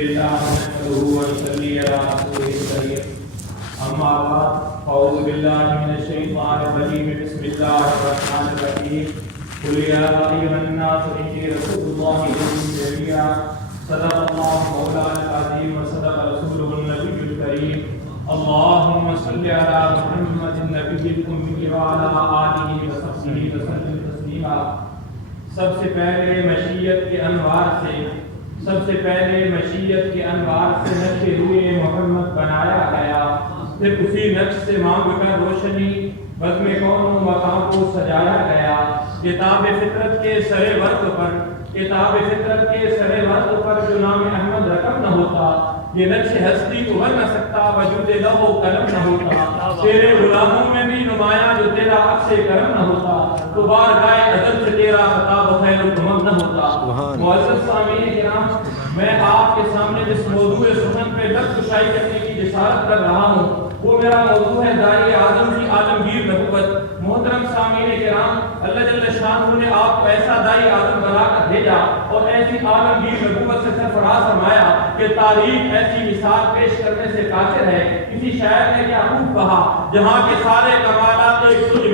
لله نحمده ونصلي على رسوله الكريم أما بعد أعوذ بالله من الشيطان الرجيم بسم الله الرحمن الرحيم قل يا أيها الناس إني رسول الله إليكم جميعا صدق الله مولانا العظيم وصدق رسوله النبي الكريم اللهم صل على محمد النبي الأمي وعلى آله وصحبه وسلم تسليما. سب سے پہلے مشیت کے انوار سے نقش روئے محمد بنایا گیا، پھر اسی نقش سے مانگ کر روشنی بزم کون و مقام کو سجایا گیا. کتاب فطرت کے سر ورد پر جو نام احمد رقم نہ ہوتا، یہ نقش ہستی کو بھر نہ سکتا، وجود لوح و قلم نہ ہوتا. تیرے غلاموں میں بھی نمایاں جو تیرا عکس کرم نہ ہوتا، تو بارگاہ ازل سے تیرا خطاب و خیر الامم نہ ہوتا. معزز سامعین کرام، میں آپ کے سامنے جس موضوع سخن پہ لفظ کشائی کرنے کی جسارت کر رہا ہوں وہ میرا موضوع ہے داعی اعظم کی عالمگیر نبوت. محترم سامعین کرام، اللہ جل شانہ نے آپ کو ایسا داعی اعظم بنا کر بھیجا اور ایسی عالمگیر نبوت سے سرفراز فرمایا کہ تاریخ ایسی مثال پیش کرنے سے قاصر ہے. کسی شاعر نے کیا خوب کہا، جہاں کے سارے کمالات تجھ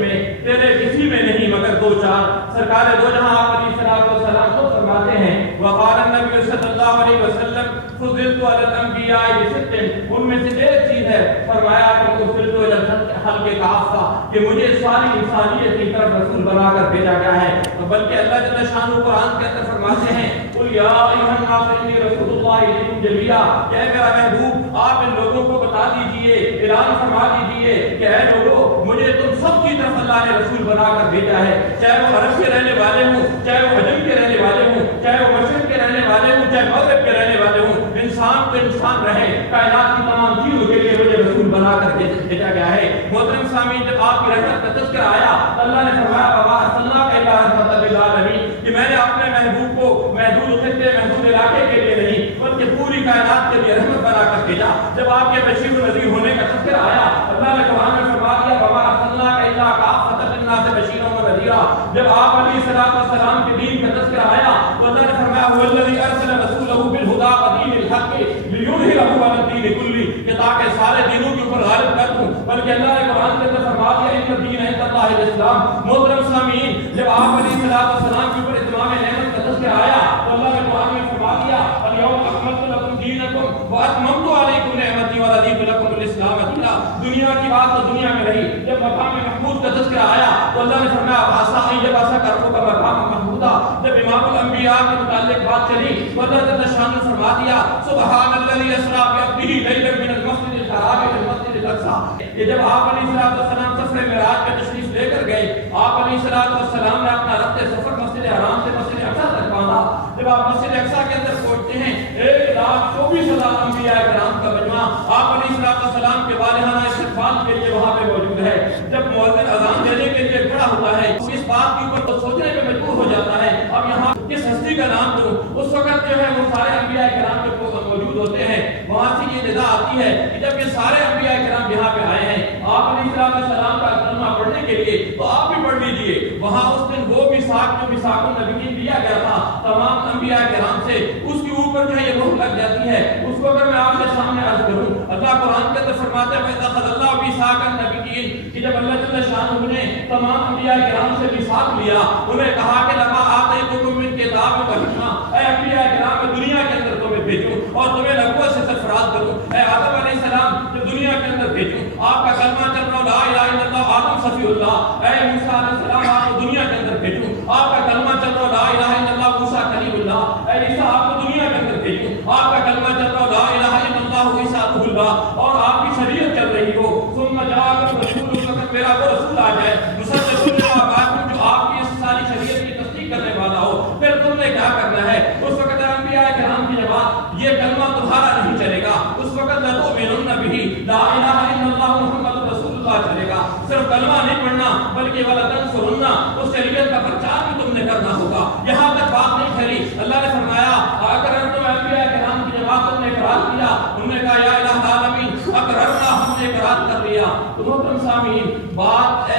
میں تیرے کسی میں نہیں مگر دو چار. سرکار دو جہاں آپ علیہ الصلوۃ والسلام کو فرماتے ہیں وقال النبی صلی اللہ علیہ وسلم فضلت علی الانبیاء بست، ان میں سے ایک چیز ہے فرمایا کہ فضلت علی الخلق کافہ، کہ مجھے ساری انسانیت کی طرف رسول بنا کر بھیجا گیا ہے. بلکہ اللہ جل شانہ قرآن کے اندر فرماتے ہیں قل یا ایھا الناس انی رسول اللہ الیکم جمیعا، کہ اے میرا محبوب آپ ان لوگوں کو بتا دیجئے، اعلان فرما دیجئے کہ اے لوگوں مجھے تم سب کی طرف اللہ نے رسول بنا کر بھیجا ہے، چاہے وہ عرب کے رہنے والے ہوں، چاہے وہ عجم کے رہنے والے ہوں، چاہے وہ مشرق کے رہنے والے ہوں، چاہے مغرب کے رہنے والے ہوں. انسان تو انسان رہے، کائنات کی تمام چیزوں کے لیے مجھے رسول بنا کر بھیجا گیا ہے. محترم سامعین، جب آپ کی رحمت کا تذکرہ آیا اللہ نے فرمایا وما ارسلناک الا رحمۃ للعالمین، کہ میں نے اپنے محبوب کو محدود خطے محدود علاقے کے لیے نہیں بلکہ پوری کائنات کے لیے رحمت بنا کر بھیجا. جب آپ کے بشیر و نذیر ہونے کا تذکرہ آیا اللہ نے قرآن میں فرما دیا وما ارسلناک الا کافۃ للناس بشیرا ونذیرا. جب آپ علیہ الصلوۃ والسلام کے دین کا تذکرہ آیا تو اللہ نے فرمایا هو الذی ارسل رسولہ بالہدی ودین الحق لیظہرہ علی الدین کلہ، کہ تاکہ سارے دینوں کے اوپر غالب کر دوں. بلکہ اللہ نے قرآن کے اندر فرما دیا ان الدین عند اللہ الاسلام. محترم سامعین، جب آپ علیہ الصلوۃ والسلام کے اوپر اتمام نعمت کا تذکرہ آیا تو اللہ نے قرآن میں فرما دیا الیوم اکملت لکم دینکم واتممت علیکم نعمتی ورضیت لکم الاسلام دینا. دنیا کی بات تو دنیا میں رہی، جب مقام محمود کا تذکرہ آیا تو اللہ نے فرمایا عسیٰ ان یبعثک ربک مقاما محمودا. جب امام الانبیاء کے متعلق بات چلی تو اللہ جل شانہ نے فرما دیا سبحان الذی اسری بعبدہ لیلا من المسجد الحرام الى المسجد الاقصی. یہ جب آپ علیہ الصلوۃ والسلام سفر معراج میں تشریف لے کر گئے، آپ علیہ الصلوۃ والسلام نے اپنا رفت سفر مسجد حرام سے مسجد اقصی تک باندھا. جب آپ مسجد اقصی کے اندر پہنچتے ہیں 1,24,000 انبیاء کرام کا مجمع آپ علیہ الصلوۃ والسلام کے والہانہ استقبال کے لیے وہاں پہ موجود ہے. جب مؤذن اذان دینے کے لیے کھڑا ہوتا ہے تو اس بات کے اوپر تو سوچنے پہ مجبور ہو جاتا ہے اب یہاں کس ہستی کا نام دوں. اس وقت جو ہے وہ سارے انبیاء کرام جو موجود ہوتے ہیں وہاں سے یہ ندا آتی ہے کہ جب یہ سارے انبیاء کرام یہاں پہ آئے ہیں آپ علیہ السلام کا کلمہ پڑھنے کے لیے تو آپ بھی پڑھ لیجئے. وہاں اس دن وہ میثاق جو میثاق النبیین دیا گیا تھا تمام انبیاء کرام سے، اس کے اوپر جو ہے یہ مہر لگ جاتی ہے. اس کو اگر میں آپ کے سامنے عرض کروں، اللہ قرآن کے اندر فرماتے ہیں وَإِذْ اللَّهُ مِيثَاقَ النَّبِيِّينَ، کہ جب اللہ جل شانہ نے تمام انبیاء کرام سے میثاق لیا، انہیں کہا کہ لَمَا آتَيْتُکُم مِّن کِتَابٍ وَحِکْمَةٍ، اے انبیاء کرام میں دنیا کے اندر تمہیں بھیجوں اور تمہیں نبوت سے سرفراز کروں. اے آدم علیہ السلام جو دنیا کے اندر بھیجوں، آپ کا کلمہ چل رہا لا الہ الا اللہ آدم صفی اللہ. اے موسیٰ علیہ السلام آپ کو دنیا کے اندر بھیجوں، آپ کا کلمہ چل رہا لا الہ الا اللہ موسیٰ کلیم اللہ. اے عیسیٰ آپ کو دنیا کے اندر بھیجوں، آپ کا کلمہ چل رہا لا الہ الا اللہ عیسیٰ روح اللہ، اور آپ کی شریعت چل رہی ہو. ثم جاءکم رسول، میرا وہ رسول آ جائے مصدق لما معکم، جو آپ کی اس ساری شریعت کی تصدیق کرنے والا ہو. پھر تم نے کیا کرنا ہے؟ اس وقت انبیاء کرام کی جماعت یہ کلمہ تمہارا نہیں چلے گا. اس وقت لتؤمنن بہ، لا الہ الا اللہ محمد رسول اللہ چلے گا. صرف کلمہ نہیں پڑھنا بلکہ ولتنصرن، اس شریعت کا پرچار بھی تم نے کرنا ہوگا. یہاں تک بات نہیں پھیلی. اللہ نے فرمایا اگر تم انبیاء کرام کی جماعت تم نے اقرار کیا، انہوں نے کہا یا الہ العالمین اقررنا، ہم نے اقرار کر لیا. تو محترم سامعین، بات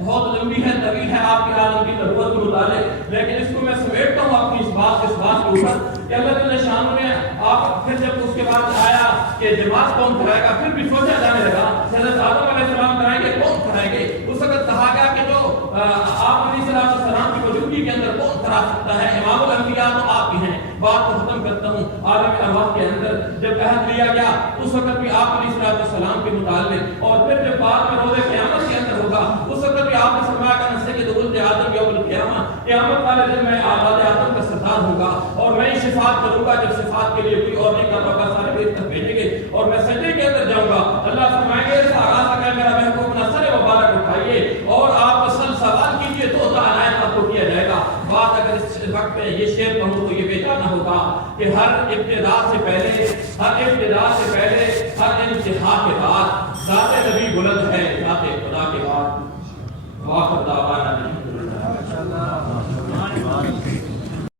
بہت لمبی ہے، طویل ہے آپ کے عالم کی ضرورت کے متعلق، لیکن اس کو میں سمیٹتا ہوں اپنی اس بات کو کے اوپر کہ اللہ تعالی شان نے آپ پھر جب اس کے بعد آیا کہ جماعت کون کرائے گا، پھر بھی سوچا جانے لگا حضرت آدم علیہ السلام کرائیں گے، کون کرائیں گے؟ اس وقت کہا گیا کہ جو آپ علیہ السلام کی موجودگی کے اندر کون کرا سکتا ہے؟ امام الانبیاء تو آپ ہی ہیں۔ بات کو ختم کرتا ہوں، عالم ارواح کے اندر جب عہد لیا گیا اس وقت بھی آپ علیہ السلام کے متعلق، اور پھر جب بعد میں روز قیامت کے اندر ہوگا اس وقت بھی آپ نے فرمایا کہ نسل کے دخول آدم یوم القیامہ، قیامت والے دن میں اولاد آدم کا سردار ہوگا اور میں شفاعت کروں گا جب شفاعت کے لیے کوئی اور نہیں کر پاگا، سارے بھیج تک بھیجیں گے اور میں سجدے کے اندر جاؤں گا۔ اللہ فرمائیں گے میرا محبوب اپنا سر مبارک اٹھائیے اور آپ اصل سوال کیجیے تو عنایت آپ کو کیا جائے گا۔ بات اگر اس وقت میں یہ شعر کہوں تو یہ بیجانہ ہوگا کہ ہر ابتدا سے پہلے ہر انتہا کے بعد ذات نبی بلند ہے، ذات خدا کے بعد۔ واخر دعوانا